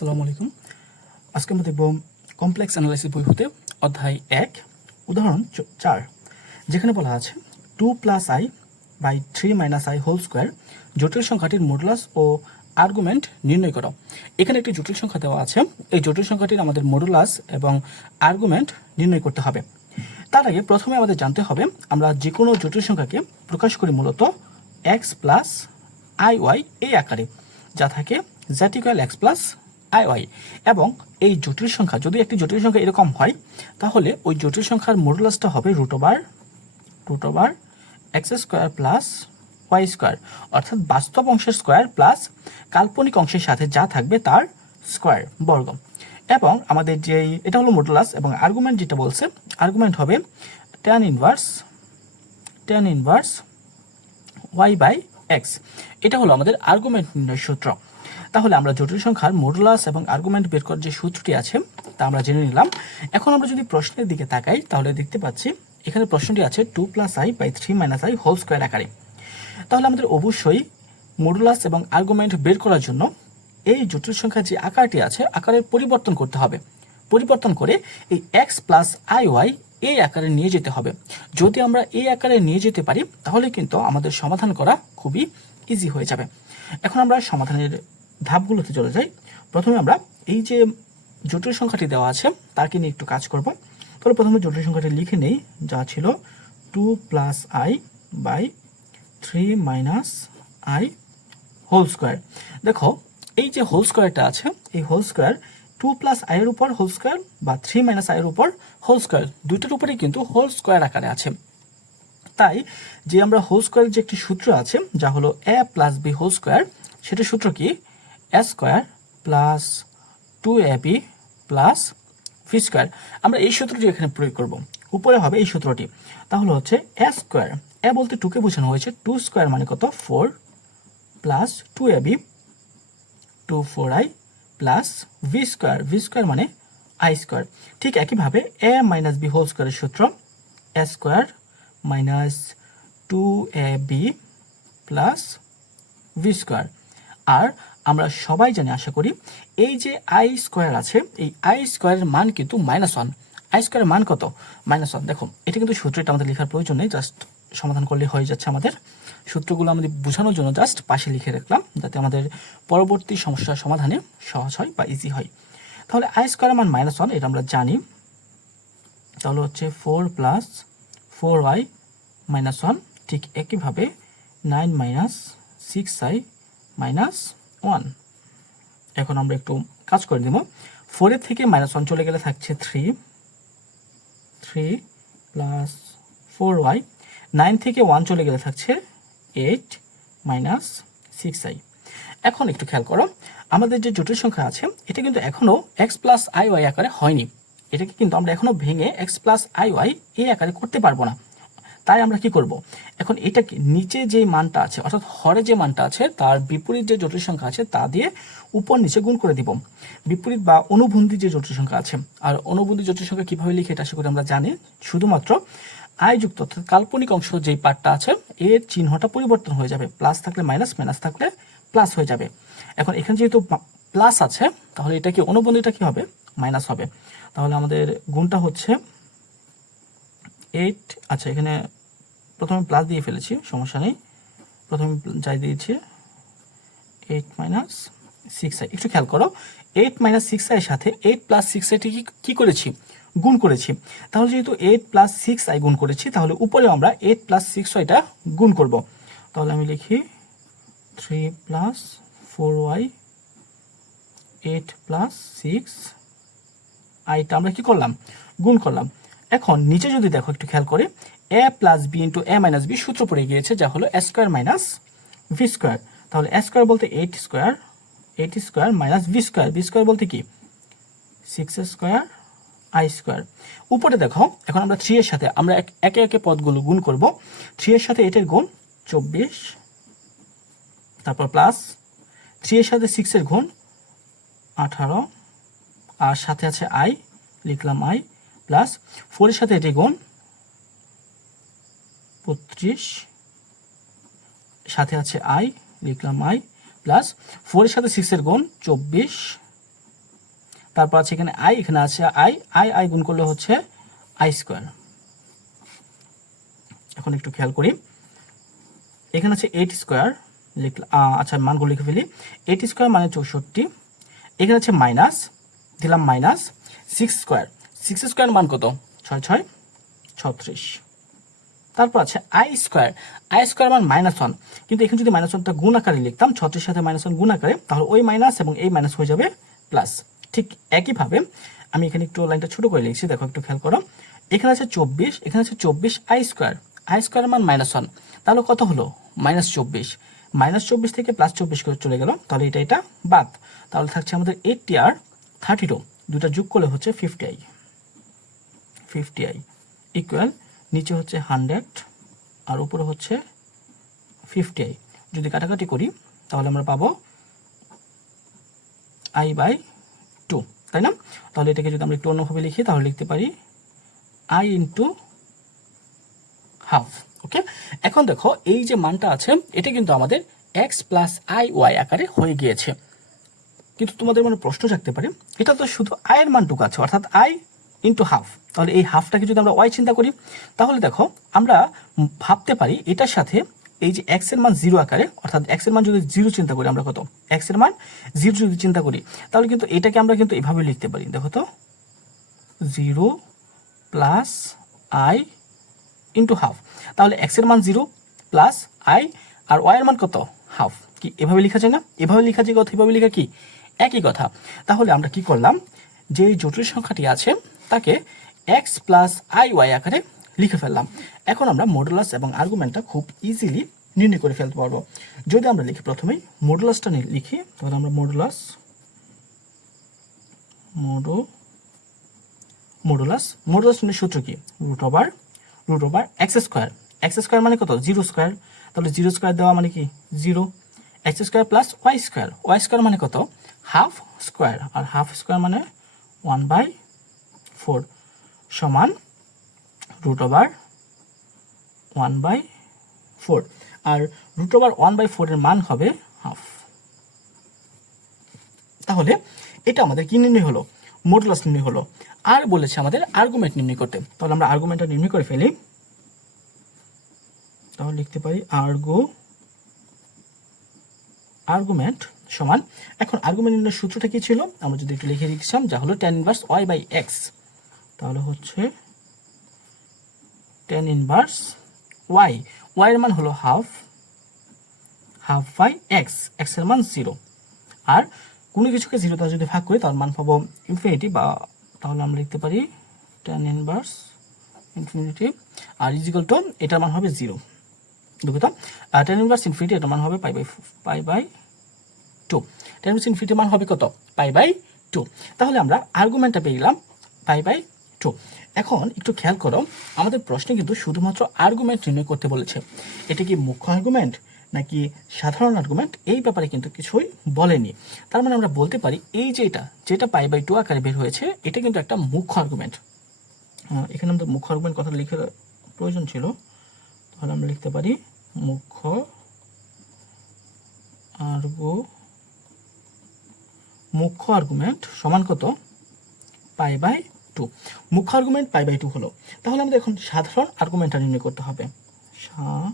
আসসালামু আলাইকুম। আজকে আমরা দেখব কমপ্লেক্স অ্যানালাইসিস বই হতে অধ্যায় 1 উদাহরণ 4, যেখানে বলা আছে 2 plus I by 3 minus I whole square জটিল সংখ্যাটির মডুলাস ও আর্গুমেন্ট নির্ণয় করো। এখানে একটি জটিল সংখ্যা দেওয়া আছে। এই জটিল সংখ্যাটির আমাদের মডুলাস এবং আর্গুমেন্ট নির্ণয় করতে হবে। তার আগে প্রথমে আমাদের জানতে হবে আমরা যে কোনো জটিল সংখ্যাকে প্রকাশ করি মূলত এক্স প্লাস আই ওয়াই এই আকারে, যা থাকে z equal X plus I Y. এবং এই জটিল সংখ্যা যদি একটি জটিল সংখ্যা এরকম হয়, তাহলে ওই জটিল সংখ্যার মডুলাসটা হবে root over X square plus Y square, অর্থাৎ বাস্তব অংশের স্কোয়ার প্লাস কাল্পনিক অংশের সাথে যা থাকবে তার স্কোয়ার বর্গ। এবং আমাদের যেই এটা হলো মডুলাস, এবং আর্গুমেন্ট যেটা বলছে আর্গুমেন্ট হবে tan inverse Y by X. এটা হলো আমাদের আর্গুমেন্ট নির্ণয় সূত্র। তাহলে আমরা জটিল সংখ্যার মডুলাস এবং আর্গুমেন্ট বের করার যে সূত্রটি আছে তা আমরা জেনে নিলাম। এখন আমরা যদি প্রশ্নের দিকে তাকাই, তাহলে দেখতে পাচ্ছি এখানে প্রশ্নটি আছে 2 plus I by 3 minus I whole square আকারে। তাহলে আমাদের অবশ্যই মডুলাস এবং আর্গুমেন্ট বের করার জন্য এই জটিল সংখ্যার যে আকারটি আছে আকারের পরিবর্তন করতে হবে। পরিবর্তন করে এই এক্স প্লাস আই ওয়াই এই আকারে নিয়ে যেতে হবে। যদি আমরা এই আকারে নিয়ে যেতে পারি, তাহলে কিন্তু আমাদের সমাধান করা খুবই ইজি হয়ে যাবে। এখন আমরা সমাধানের ধাপগুলোতে চলে যাই। প্রথমে আমরা এই যে জটিল সংখ্যাটি দেওয়া আছে তাকে নিয়ে একটু কাজ করব। তাহলে প্রথমে জটিল সংখ্যাটি লিখে নেই, যা ছিল 2 plus I by 3 minus I whole square. দেখো এই যে হোল স্কোয়ারটা আছে, এই হোল স্কোয়ার 2 প্লাস আইয়ের উপর হোল স্কোয়ার বা 3 মাইনাস আইয়ের উপর হোল স্কোয়ার, দুইটার উপরেই কিন্তু হোল স্কোয়ার আকারে আছে। তাই যে আমরা হোল স্কোয়ারের যে একটি সূত্র আছে যা হলো A plus B whole square, সেটার সূত্র কি A square plus 2ab plus B square. আমরা এই সূত্রটি এখানে প্রয়োগ করব। উপরে হবে এই সূত্রটি, তাহলে হচ্ছে এ স্কোয়ার, এ বলতে 2কে বোঝানো হয়েছে, 2 স্কোয়ার মানে কত 4 plus 2ab 4i plus B square মানে আই স্কোয়ার। ঠিক একইভাবে এ মাইনাস বি হোল স্কোয়ারের সূত্র A square minus 2ab plus B square. আর আমরা সবাই জানি, আশা করি, এই যে আই স্কোয়ার আছে, এই আই স্কোয়ারের মান কিন্তু -1। আই স্কোয়ারের মান কত? -1। দেখো এটা কিন্তু সূত্রটা আমাদের লেখার প্রয়োজন নেই, জাস্ট সমাধান করলে হয়ে যাচ্ছে। আমাদের সূত্রগুলো আমাদের বোঝানোর জন্য জাস্ট পাশে লিখে রাখলাম, যাতে আমাদের পরবর্তী সমস্যার সমাধানে সহজ হয় বা ইজি হয়। তাহলে আই স্কোয়ারের মান -1 এটা আমরা জানি। তাহলে হচ্ছে 4 প্লাস 4y -1, ঠিক একইভাবে 9 মাইনাস 6i -1। এখন আমরা একটু কাজ করে দেব। 4 এর থেকে -1 চলে গেলে থাকছে 3 প্লাস 4y। 9 থেকে 1 চলে গেলে থাকছে 8 মাইনাস 6i। এখন একটু খেয়াল করো, আমাদের যে জটিল সংখ্যা আছে এটা কিন্তু এখনো x প্লাস আই ওয়াই আকারে হয়নি। এটাকে কিন্তু আমরা এখনো ভেঙে x প্লাস আই ওয়াই এই আকারে করতে পারবো না। তাই আমরা কি করব, এখন এটাকে নিচে যে মানটা আছে, অর্থাৎ হরে যে মানটা আছে তার বিপরীত যে জটিল সংখ্যা আছে তা দিয়ে উপর নিচে গুণ করে দিব। বিপরীত বা অনুবন্ধী যে জটিল সংখ্যা আছে, আর অনুবন্ধী জটিল সংখ্যা কিভাবে লিখে এটা আশা করি আমরা জানি। শুধুমাত্র আই যুক্ত অর্থাৎ কাল্পনিক অংশ যেই পার্টটা আছে এর চিহ্নটা পরিবর্তন হয়ে যাবে, প্লাস থাকলে মাইনাস, মাইনাস থাকলে প্লাস হয়ে যাবে। এখন এখানে যেহেতু প্লাস আছে, তাহলে এটা কি অনুবন্ধীটা কি হবে? মাইনাস হবে। তাহলে আমাদের গুণটা হচ্ছে 8। আচ্ছা, এখানে প্রথমে প্লাস দিয়ে ফেলেছি, সমস্যা নেই। প্রথমে যাই দিয়েছি 8 মাইনাস 6i। একটু খেয়াল করো, 8 মাইনাস 6i এর সাথে 8 প্লাস 6i কি করেছি? গুণ করেছি। তাহলে যেহেতু 8 প্লাস 6i গুণ করেছি, তাহলে উপরে আমরা 8 প্লাস 6iটা গুণ করব। তাহলে আমি লিখি 3 প্লাস 4y 8 প্লাস 6iটা আমরা কি করলাম? গুণ করলাম। এখন নিচে যদি দেখো, একটু খেয়াল করে, a plus B into A minus B সূত্র পড়ে গিয়েছে, যা হলো A square minus V square. তাহলে এ স্কোয়ার বলতে 8 স্কোয়ার মাইনাস ভি স্কোয়ার বলতে কি 6 স্কোয়ার আই স্কোয়ার। উপরে দেখো, এখন আমরা 3 এর সাথে আমরা একে একে পদগুলো গুণ করব। 3 এর সাথে 8 এর গুণ 24, তারপর প্লাস 3 এর সাথে 6 এর গুণ 18, আর সাথে আছে আই, লিখলাম আই, প্লাস 4 এর সাথে এটি গুণ 32, সাথে আছে আই, লিখলাম আই, প্লাস 4 এর সাথে 6 এর গুণ 24, তারপর আছে এখানে আই, এখানে আছে আই, আই আই গুণ করলে হচ্ছে আই স্কোয়ার। এখন একটু খেয়াল করি, এখানে আছে 8 স্কোয়ার লিখলাম, আচ্ছা মানগুলো লিখে ফেলি। 8 স্কোয়ার মানে 64, এখানে আছে মাইনাস, দিলাম মাইনাস 6 স্কোয়ার, 6 স্কোয়ার মান কত? 6 6 36। তারপর আছে আই স্কোয়ার, আই স্কোয়ার মান -1, কিন্তু এখানে যদি -1টা গুণ আকারে লিখতাম, 36 সাথে -1 গুণ আকারে, তাহলে ওই মাইনাস এবং এই মাইনাস হয়ে যাবে প্লাস। ঠিক একইভাবে আমি এখানে একটু লাইনটা ছোট করে লিখছি, দেখো একটু খেয়াল করো, এখানে আছে 24, এখানে আছে 24 আই স্কোয়ার, আই স্কোয়ার মান -1, তাহলে কত হলো? -24, -24 থেকে +24 করে চলে গেল, তাহলে এটা বাদ, তাহলে থাকছে আমাদের 80 আর 32, দুটা যোগ করলে হচ্ছে 50i, 50i ইকুয়াল নিচে হচ্ছে 100 আর উপরে হচ্ছে 50i। যদি কাটাকাটি করি তাহলে আমরা পাবো i/2, তাই না? তাহলে এটাকে যদি আমরা একটু অন্যভাবে লিখি তাহলে লিখতে পারি i ইন্টু হাফ। ওকে, এখন দেখো এই যে মানটা আছে এটা কিন্তু আমাদের x প্লাস আই ওয়াই আকারে হয়ে গিয়েছে, কিন্তু তোমাদের মনে প্রশ্ন থাকতে পারে এটা তো শুধু i এর মানটুকু আছে, অর্থাৎ i ইন্টু হাফ, তাহলে এই হাফটাকে যদি আমরা y চিন্তা করি তাহলে দেখো আমরা ভাবতে পারি এটার সাথে এই যে x এর মান 0 আকারে, অর্থাৎ x এর মান যদি 0 চিন্তা করি আমরা, কত x এর মান 0 যদি চিন্তা করি তাহলে কিন্তু এটাকে আমরা কিন্তু এভাবে লিখতে পারি, দেখো তো 0 প্লাস i ইন্টু হাফ, তাহলে x এর মান 0 প্লাস i আর y এর মান কত? হাফ। কি এভাবে লেখা যায় না? এভাবে লেখা যায় কথা, এভাবে লেখা কি একই কথা। তাহলে আমরা কি করলাম, যে জটিল সংখ্যাটি আছে তাকে x প্লাস আই ওয়াই আকারে লিখে ফেললাম। এখন আমরা মডুলাস এবং আর্গুমেন্টটা খুব ইজিলি নির্ণয় করে ফেলতে পারবো। যদি আমরা লিখি প্রথমেই মডুলাসটা লিখি, তাহলে আমরা মডুলাস নির্ণয়ের সূত্র কি? Root over X square, X square মানে কত? 0 স্কোয়ার, তাহলে 0 স্কোয়ার দেওয়া মানে কি 0, X square plus Y square মানে কত? হাফ স্কোয়ার, আর হাফ স্কোয়ার মানে 1/4 সমান রুট ওভার 1/4, আর রুট ওভার 1/4 এর মান হবে হাফ। তাহলে এটা আমাদের কি নির্ণয় হলো? মডুলাস নির্ণয় হলো। আর বলেছে আমাদের আর্গুমেন্ট নির্ণয় করতে, তাহলে আমরা আর্গুমেন্টটা নির্ণয় করে ফেলি। তাহলে লিখতে পারি আর্গুমেন্ট সমান, এখন আর্গুমেন্ট নির্ণয়ের সূত্রটা কি ছিল আমরা যদি একটু লিখে দিচ্ছিলাম, যা হলো tan ইনভার্স y/x, তাহলে হচ্ছে tan ইনভার্স y, y এর মান হলো হাফ বাই x, x এর মান 0, আর কোনো কিছুকে 0 দ্বারা যদি ভাগ করি তার মান পাবো ইনফিনিটি, বা তাহলে আমরা লিখতে পারি tan ইনভার্স ইনফিনিটি, আর ইজিক্যাল টু এটার মান হবে 0, দুঃখিত, tan ইনভার্স ইনফিনিটি এটার মান হবে π/2, tan ইনভার্স ইনফিনিটির মান হবে কত? π/2। তাহলে আমরা আর্গুমেন্টটা পেয়ে গেলাম π/2। এখন একটু খেয়াল করো, আমাদের প্রশ্নে কিন্তু শুধুমাত্র আর্গুমেন্ট নির্ণয় করতে বলেছে। এটা কি মুখ্য আর্গুমেন্ট নাকি সাধারণ আর্গুমেন্ট এই ব্যাপারে কিন্তু কিছুই বলেনি। তার মানে আমরা বলতে পারি এই যে যেটা π/2 আকারে বের হয়েছে এটা কিন্তু একটা মুখ্য আর্গুমেন্ট। এখানে আমাদের মুখ্য আর্গুমেন্ট কথা লিখে প্রয়োজন ছিল, তাহলে আমরা লিখতে পারি মুখ্য আর্গুমেন্ট সমান কত? π/2। মুখ্য আর্গুমেন্ট π/2 হলো। তাহলে আমাদের এখন সাধারণ আর্গুমেন্টটা নির্ণয় করতে হবে। সাধারণ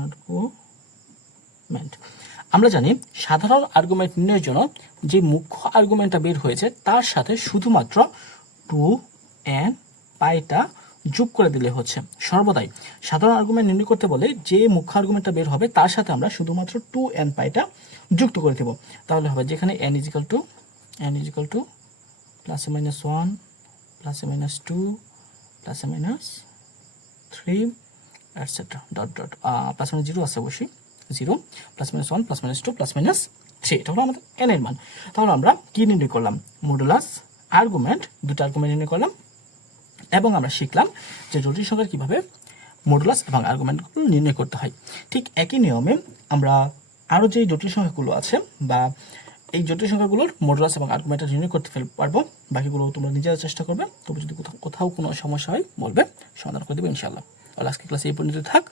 আর্গুমেন্ট, আমরা জানি সাধারণ আর্গুমেন্ট নির্ণয়ের জন্য যে মুখ্য আর্গুমেন্টটা বের হয়েছে তার সাথে শুধুমাত্র 2n পাইটা যোগ করে দিলে হচ্ছে। সর্বদাই সাধারণ আর্গুমেন্ট নির্ণয় করতে বলে যে মুখ্য আর্গুমেন্টটা বের হবে তার সাথে আমরা শুধুমাত্র 2n পাইটা যুক্ত করে দেব, তাহলে হবে যেখানে n equal to plus minus 1 plus minus 2 plus minus 3 etcetera dot dot, plus minus 0 আছে অবশ্যই, 0 plus minus 1 plus minus 2 plus minus 3, এটা হলো আমাদের n এর মান। তাহলে আমরা কি নির্ণয় করলাম? মডুলাস আর্গুমেন্ট, দুটো আর্গুমেন্ট নির্ণয় করলাম, এবং আমরা শিখলাম যে জটিল সংখ্যার কিভাবে মডুলাস এবং আর্গুমেন্টগুলো নির্ণয় করতে হয়। ঠিক একই নিয়মে আমরা আরও যে জটিল সংখ্যাগুলো আছে বা এই জটিল সংখ্যাগুলোর মডুলাস এবং আর্গুমেন্টটা নির্ণয় করতে পারবো। বাকিগুলো তোমরা নিজেরা চেষ্টা করবে, তবে যদি কোথাও কোনো সমস্যা হয় বলবে, সমাধান করে দেবে ইনশাআল্লাহ। আর আজকে ক্লাসে এই পর্যন্ত থাক।